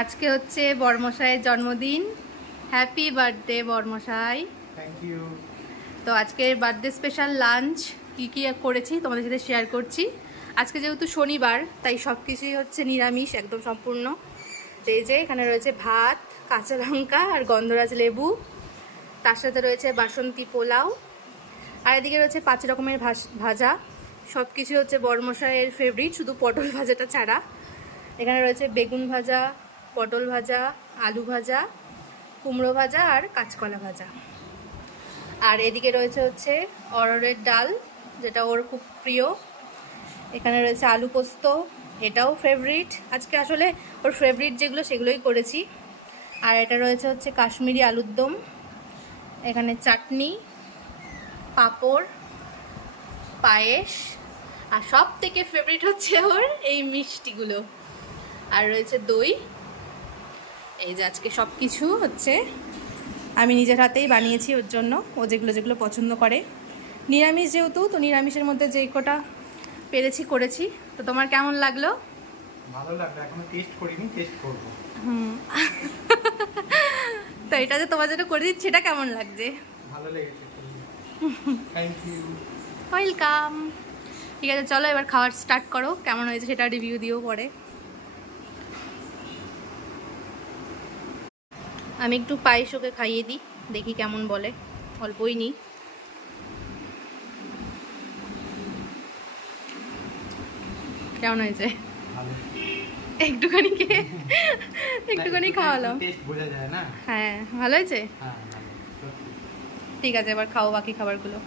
আজকে হচ্ছে বড়মশাইয়ের জন্মদিন। হ্যাপি বার্থডে বড়মশাই। Thank you. তো আজকের বার্থডে স্পেশাল লাঞ্চ কি করেছি তোমাদের সাথে শেয়ার করছি। আজকে যেহেতু শনিবার তাই সব কিছুই হচ্ছে নিরামিষ, একদম সম্পূর্ণ। তো এই যে এখানে রয়েছে ভাত, কাঁচা লঙ্কা আর গন্ধরাজ লেবু, তার সাথে রয়েছে বাসন্তী পোলাও, আর এদিকে রয়েছে 5 রকমের ভাজা। সব কিছু হচ্ছে বড়মশাইয়ের ফেভারিট, শুধু পটল ভাজাটা ছাড়া। এখানে রয়েছে বেগুন ভাজা, পটল ভাজা, আলু ভাজা, কুমড়ো ভাজা আর কাঁচকলা ভাজা। আর এদিকে রয়েছে হচ্ছে অরহরের ডাল, যেটা ওর খুব প্রিয়। এখানে রয়েছে আলু পোস্ত, এটাও ফেভারিট। আজকে আসলে ওর ফেভারিট যেগুলো সেগুলোই করেছি। আর এটা রয়েছে হচ্ছে কাশ্মীরি আলুর দম, এখানে চাটনি, পাঁপড়, পায়েস, আর সব থেকে ফেভারিট হচ্ছে ওর এই মিষ্টিগুলো। আর রয়েছে দই। এই যে আজকে সব কিছু হচ্ছে আমি নিজের হাতেই বানিয়েছি ওর জন্য, ও যেগুলো যেগুলো পছন্দ করে। নিরামিষ যেহেতু, তো নিরামিষের মধ্যে যে কটা পেরেছি করেছি। তো তোমার কেমন লাগলো? ভালো লাগলো, এখনো টেস্ট করিনি, টেস্ট করব। তো এটা যে তোমার জন্য করে দিচ্ছি, এটা কেমন লাগছে? ভালো লেগেছে। Thank you. ওয়েলকাম। ঠিক আছে, চলো এবার খাওয়ার স্টার্ট করো। কেমন হয়েছে সেটা রিভিউ দিও পরে। আমি একটু পায়েস ওকে খাইয়ে দিই, দেখি কেমন বলে। অল্পই নিই। কেমন হয়েছে? একটুখানি খেয়ে একটুখানি খাওয়ালাম। টেস্ট বোঝা যায় না? হ্যাঁ, ভালো হয়েছে। হ্যাঁ, ভালো। ঠিক আছে, এবার খাও বাকি খাবারগুলো।